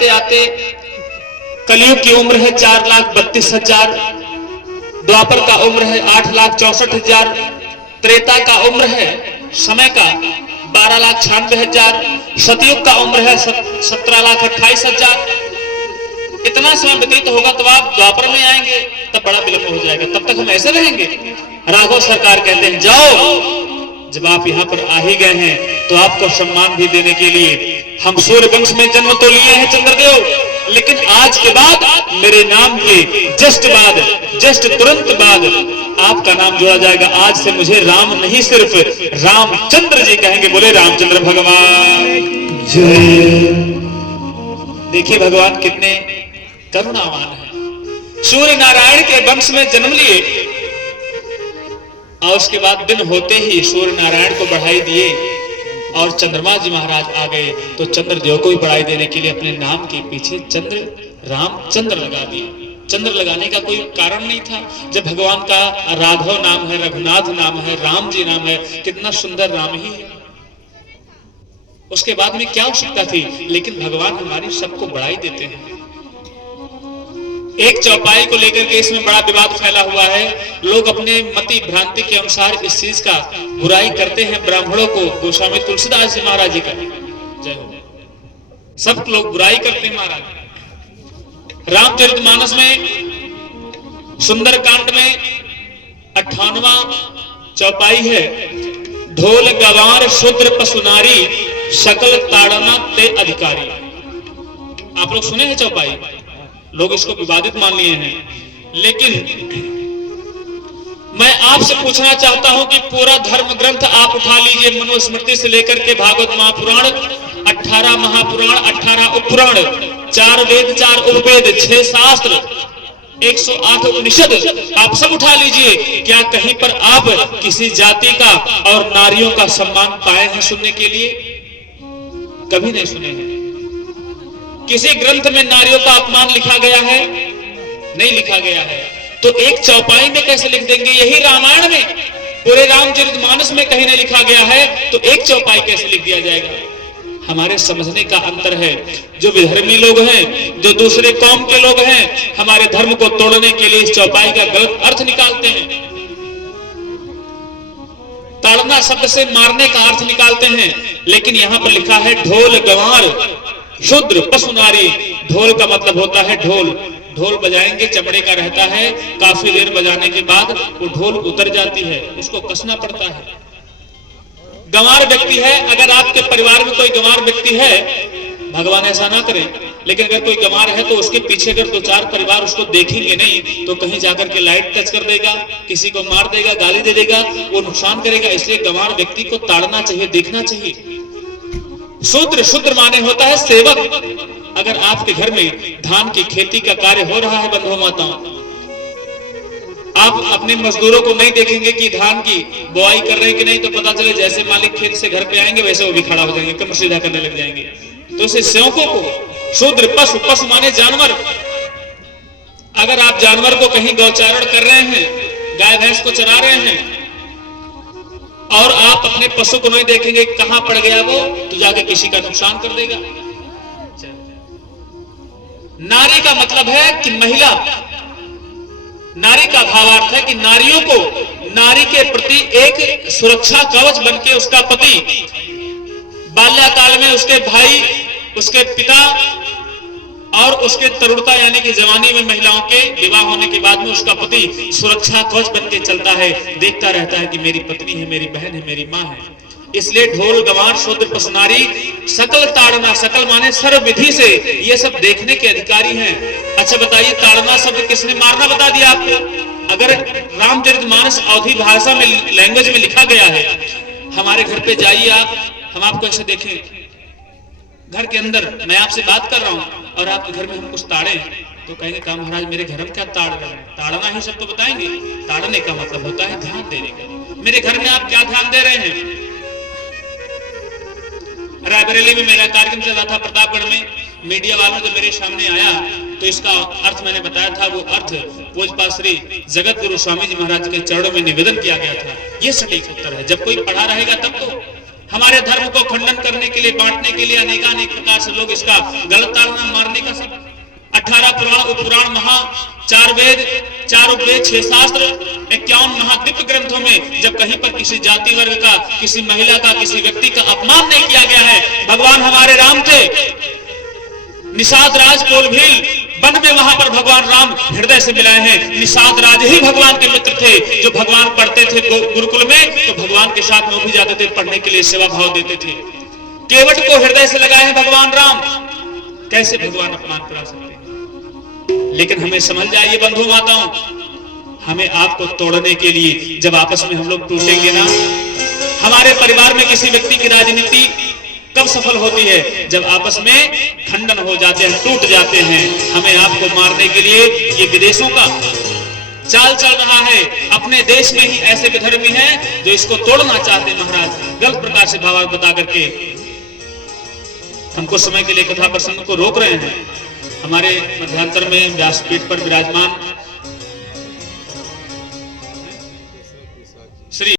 आते आते कलयुग की उम्र है 4,32,000, द्वापर का उम्र है 8,64,000, त्रेता का उम्र है समय का 12,96,000, सतयुग का उम्र है 17,28,000। इतना समय व्यतीत होगा तो आप द्वापर में आएंगे, तब बड़ा विलंब हो जाएगा, तब तक हम ऐसे रहेंगे। राघव सरकार कहते हैं जाओ, जब आप यहाँ पर आ ही गए हैं तो आपको सम्मान भी देने के लिए हम सूर्य वंश में जन्म तो लिए हैं चंद्रदेव, लेकिन आज के बाद मेरे नाम के जस्ट तुरंत बाद आपका नाम जोड़ा जाएगा। आज से मुझे राम नहीं सिर्फ रामचंद्र जी कहेंगे। बोले रामचंद्र भगवान जय। देखिए भगवान कितने करुणावान है। सूर्य नारायण के वंश में जन्म लिए और उसके बाद दिन होते ही सूर्य नारायण को बढ़ाई दिए और चंद्रमा जी महाराज आ गए तो चंद्रदेव को भी बढ़ाई देने के लिए अपने नाम के पीछे रामचंद्र लगा दिए। चंद्र लगाने का कोई कारण नहीं था। जब भगवान का राघव नाम है, रघुनाथ नाम है, राम जी नाम है, कितना सुंदर नाम ही है, उसके बाद में क्या आवश्यकता थी। लेकिन भगवान हमारी सबको बढ़ाई देते हैं। एक चौपाई को लेकर के इसमें बड़ा विवाद फैला हुआ है। लोग अपने मति भ्रांति के अनुसार इस चीज का बुराई करते हैं। ब्राह्मणों को गोस्वामी तुलसीदास जी महाराज जी का जय हो, सब लोग बुराई करते हैं महाराज। रामचरितमानस में सुंदरकांड में 58वां चौपाई है, ढोल गवार शूद्र पशुनारी सकल ताड़ना ते अधिकारी। आप लोग सुने हैं चौपाई, लोग इसको विवादित मान लिए हैं। लेकिन मैं आपसे पूछना चाहता हूं कि पूरा धर्म ग्रंथ आप उठा लीजिए, मनुस्मृति से लेकर के भागवत महापुराण, 18 महापुराण, 18 उपपुराण, 4 वेद, 4 उपवेद, 6 शास्त्र, 108 उपनिषद, आप सब उठा लीजिए। क्या कहीं पर आप किसी जाति का और नारियों का सम्मान पाए हैं सुनने के लिए? कभी नहीं सुने हैं। किसी ग्रंथ में नारियों का अपमान लिखा गया है? नहीं लिखा गया है। तो एक चौपाई में कैसे लिख देंगे? यही रामायण में, पूरे रामचरितमानस में कहीं नहीं लिखा गया है, तो एक चौपाई कैसे लिख दिया जाएगा? हमारे समझने का अंतर है। जो विधर्मी लोग हैं, जो दूसरे कौम के लोग हैं, हमारे धर्म को तोड़ने के लिए इस चौपाई का गलत अर्थ निकालते हैं। ताड़ना शब्द से मारने का अर्थ निकालते हैं, लेकिन यहां पर लिखा है ढोल गंवार शूद्र पशुनारी। ढोल का मतलब होता है ढोल, ढोल बजाएंगे, चमड़े का रहता है, काफी देर बजाने के बाद वो ढोल उतर जाती है, उसको कसना पड़ता है। गंवार व्यक्ति है, अगर आपके परिवार में कोई गंवार व्यक्ति है, भगवान ऐसा ना करे, लेकिन अगर कोई गंवार है तो उसके पीछे अगर 2-4 परिवार उसको देखेंगे नहीं तो कहीं जाकर के लाइट टच कर देगा, किसी को मार देगा, गाली दे देगा, वो नुकसान करेगा। इसलिए गंवार व्यक्ति को ताड़ना चाहिए, देखना चाहिए। शूद्र माने होता है सेवक। अगर आपके घर में धान की खेती का कार्य हो रहा है बंधुओं माताओं, आप अपने मजदूरों को नहीं देखेंगे कि धान की बुआई कर रहे हैं कि नहीं, तो पता चले जैसे मालिक खेत से घर पे आएंगे वैसे वो भी खड़ा हो जाएंगे, कमर सीधा करने लग जाएंगे। तो इसे सेवकों को शूद्र, पशु माने जानवर। अगर आप जानवर को कहीं गौचारण कर रहे हैं, गाय भैंस को चरा रहे हैं, और आप अपने पशु को नहीं देखेंगे कहां पड़ गया वो, तो जाके किसी का नुकसान कर देगा। नारी का मतलब है कि महिला, नारी का भावार्थ है कि नारियों को, नारी के प्रति एक सुरक्षा कवच बनके उसका पति, बाल्यकाल में उसके भाई, उसके पिता और उसके तरुणता यानी कि जवानी में महिलाओं के विवाह होने के बाद में उसका पति सुरक्षा कवच बनके चलता है, देखता रहता है कि मेरी पत्नी है, मेरी बहन है, मेरी मां है। इसलिए ढोल गंवार शूद्र पशुनारी सकल ताड़ना, सकल माने सर्व विधि से ये सब देखने के अधिकारी हैं। अच्छा बताइए, ताड़ना शब्द किसने मारना बता दिया आपको? अगर रामचरितमानस अवधी भाषा में, लैंग्वेज में लिखा गया है, हमारे घर पे जाइए आप, हम आपको ऐसे देखें घर के अंदर, मैं आपसे बात कर रहा हूं और आपके घर में हम कुछ ताड़े, तो कहेंगे का महाराज मेरे घर में क्या ताड़ रहे हैं? ताड़ना ही सब तो बताएंगे। ताड़ने का मतलब होता है ध्यान देने का। मेरे घर में आप क्या ध्यान दे रहे हैं? रायबरेली में मेरा कार्यक्रम चल रहा था, प्रतापगढ़ में, मीडिया वालों ने मेरे सामने आया तो इसका अर्थ मैंने बताया था। वो अर्थ पूज्यपाद श्री जगत गुरु स्वामी जी महाराज के चरणों में निवेदन किया गया था। ये सटीक उत्तर है। जब कोई पढ़ा रहेगा तब तो हमारे धर्म को खंडन करने के लिए, बांटने के लिए अनेकानेक प्रकार से लोग इसका गलत ताड़ना मारने का सब 18 पुराण, उपपुराण, महा 4 वेद, 4 उपवेद, 6 शास्त्र, 51 महादिव्य ग्रंथों में जब कहीं पर किसी जाति वर्ग का, किसी महिला का, किसी व्यक्ति का अपमान नहीं किया गया है। भगवान हमारे राम थे, निषाद राज कोलभील वन में, वहां पर भगवान राम हृदय से मिलाए हैं। निषाद राज ही भगवान के मित्र थे, जो भगवान पढ़ते थे गुरुकुल में तो भगवान के साथ में वो भी जाते थे पढ़ने के लिए, सेवा भाव देते थे। केवट को हृदय से लगाए हैं भगवान राम, कैसे भगवान अपमान करा सकते हैं। लेकिन हमें समझ जाइए बंधु माताओं, हमें आपको तोड़ने के लिए जब आपस में हम लोग टूटेंगे ना, हमारे परिवार में किसी व्यक्ति की राजनीति कब सफल होती है, जब आपस में खंडन हो जाते हैं, टूट जाते हैं। हमें आपको मारने के लिए ये विदेशों का चाल चल रहा है, अपने देश में ही ऐसे विधर्मी हैं जो इसको तोड़ना चाहते हैं महाराज, गलत प्रकार से भावार्थ बता करके हमको समय के लिए कथा प्रसंग को रोक रहे हैं। हमारे मध्यांतर में व्यासपीठ पर विराजमान श्री